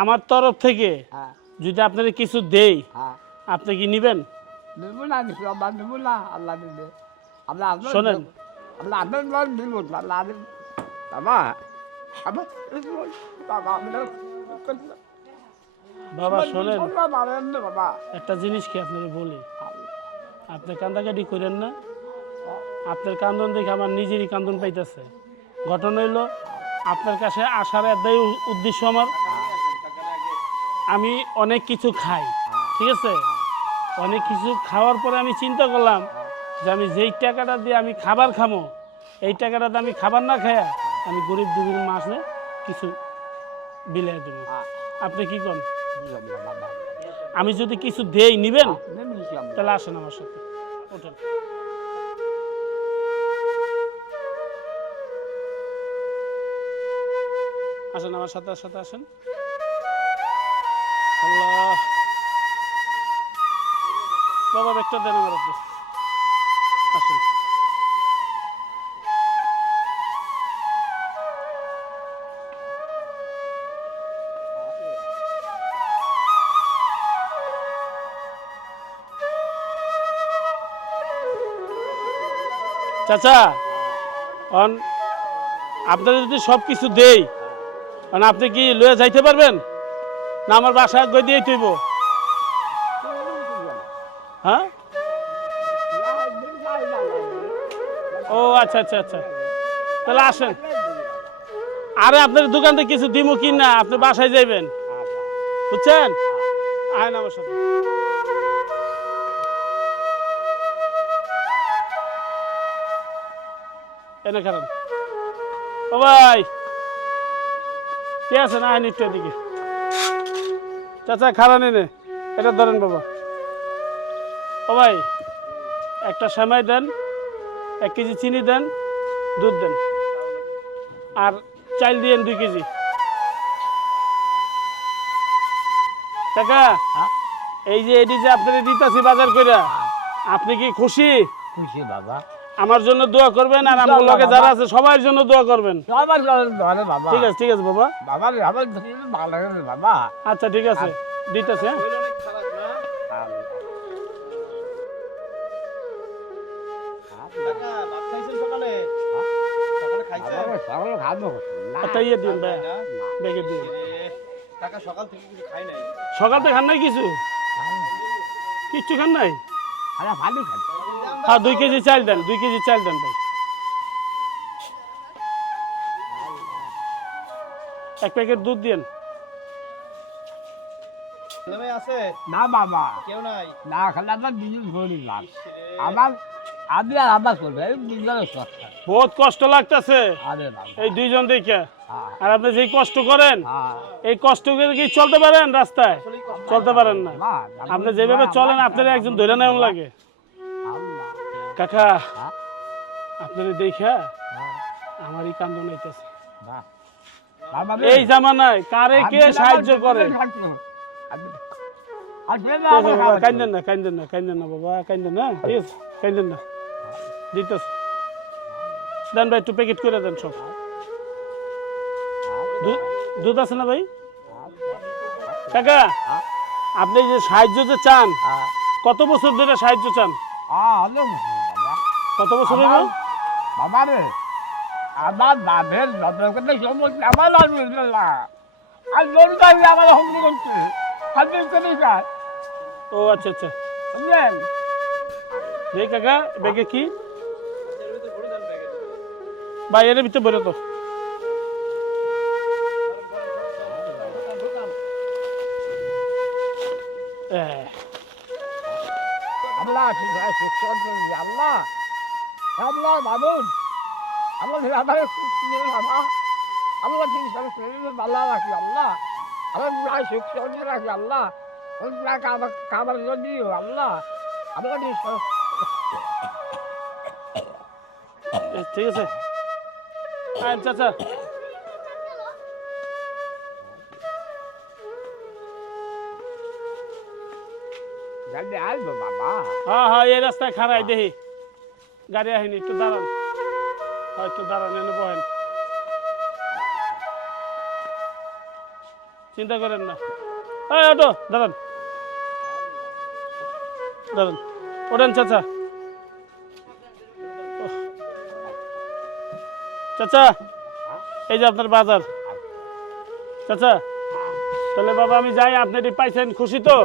আমার তরফ থেকে হ্যাঁ। যদি আপনারা কিছু দেই হ্যাঁ। আপনি কি নেবেন? না কিছু আল্লাহ দেবো না আল্লাহ দেবে। আল্লাহ শোনেন। আল্লাহ বল দিব আল্লাহ বাবা বাবা বাবা শোনেন। একটা জিনিস কি আপনারা বলি? আপনি কান্দাকাটি করেন না? আপনার কান্দন দেখে আমার নিজেরই কান্দন পাইতেছে। ঘটনা হইল আপনার কাছে আসার একটাই উদ্দেশ্য আমার। আমি অনেক কিছু খাই ঠিক আছে? অনেক কিছু খাওয়ার পরে আমি চিন্তা করলাম যে আমি যেই টাকাটা দিয়ে আমি খাবার খামো এই টাকাটা আমি খাবার না খাইয়া আমি গরিব দুবির মাসে কিছু বিলাই দেবো। আপনি কি করেন আমি যদি কিছু দেই নিবেন? তাহলে আসেন আমার সাথে। ওঠেন। আসেন আমার সাথে সাথে আসেন। বাবা ব্যাগটা দেন আমার আপনি আসেন। চাচা আপনারা যদি সব কিছু দেই মানে আপনি কি লয়ে যাইতে পারবেন? না, আমার বাসা গই দিয়ে তুইব। হ্যাঁ? ও আচ্ছা আচ্ছা আচ্ছা। তাহলে আসেন। আরে, আপনার দোকান থেকে কিছু দিমু কি না? আপনি বাসায় যাইবেন। বুঝছেন? আয় আমার সাথে। এনে খারাপ। ও ভাই। কে আছে না আইন একটু এদিকে। চাচা খারাপ এনে এটা ধরেন বাবা। ও ভাই একটা সেমাই দেন এক কেজি চিনি দেন দুধ দেন। আর চাল দিয়েন দুই কেজি। কাকা হ্যাঁ? এই যে এটি যে আপনার দিতাছি বাজার কইরা আপনি কি খুশি? খুশি বাবা। আমার জন্য দোয়া করবেন আর আমার লগে যারা আছে সবার জন্য দোয়া করবেন। সবার ধরে বাবা। ঠিক আছে ঠিক আছে বাবা। বাবা আমার ভালো লাগে বাবা। আচ্ছা ঠিক আছে। দিতেছে? সকালে একটা ইয়ে সকাল থেকে খান নাই কিছু? কিচ্ছু খান নাই? আরে ভালো খাব হ্যাঁ দুই কেজি চাল দেন দুই কেজি চাল দেন ভাই। এক প্যাকেট দুধ দিন না বাবা কেউ নাই? না খেলে আমার বিজুল ধরি লাগ আমার আমি আর আবার করবে এই বহুত কষ্ট লাগতেছে। এই দুইজন দেখে। হ্যাঁ, আর আপনি যেই কষ্ট করেন হ্যাঁ। এই কষ্ট করে কি চলতে পারেন রাস্তায়? চলতে পারেন না। আপনি যেভাবে চলেন আপনার একজন ধরে নেওয়া লাগে। কাকা হ্যাঁ, আপনার দেখা হ্যাঁ, আমারই কান্দন হইতেছে এই জামানায় কারে কে সাহায্য করে। কান্দেন না কান্দেন না কান্দেন না বাবা কান্দেন না ঠিক আছে কান্দেন না। দিতেছ। দেন ভাই একটু প্যাকেট করে দেন সব। দু- দুধ আছে না ভাই? কাকা আপনি যে সাহায্য যে চান হ্যাঁ, কত বছর ধরে সাহায্য চান? হ্যাঁ। কত বছর আমার- বাবা রে আমার বাপের যতক্ষণ সমস্যা আমার আলহামদুলিল্লাহ আর লোনটাই আমার হম্ম করছে হাজির করে যায় ও আচ্ছা আচ্ছা। বুঝলেন? এই কাকা ব্যাগে কি? ভাই এর ভিতরে বেরো তো। আল্লাহ আল্লাহ। বাবুন আল্লাহ ঠিক আমার বাবা। আল্লাহ ঠিক আছে শরীরে ভালো রাখি আল্লাহ। আমার প্রায় শিক্ষণ রাখি আল্লাহ। আমার প্রায় কাবার কাবার দিও আল্লাহ। আল্লাহ ঠিক ঠিক আছে। আচ্ছা আচ্ছা জলদি আসব বাবা। হ্যাঁ হ্যাঁ এই রাস্তায় খারাই দেখি। গাড়ি আহিনি একটু দাঁড়ান। হ্যাঁ একটু দাঁড়ান এনে বহেন চিন্তা করেন না। এই অটো, দাঁড়ান। দাঁড়ান। ওঠেন, চাচা। চাচা, এই যে আপনার বাজার। চাচা, তাহলে বাবা আমি যাই, আপনি পাইছেন খুশি তো।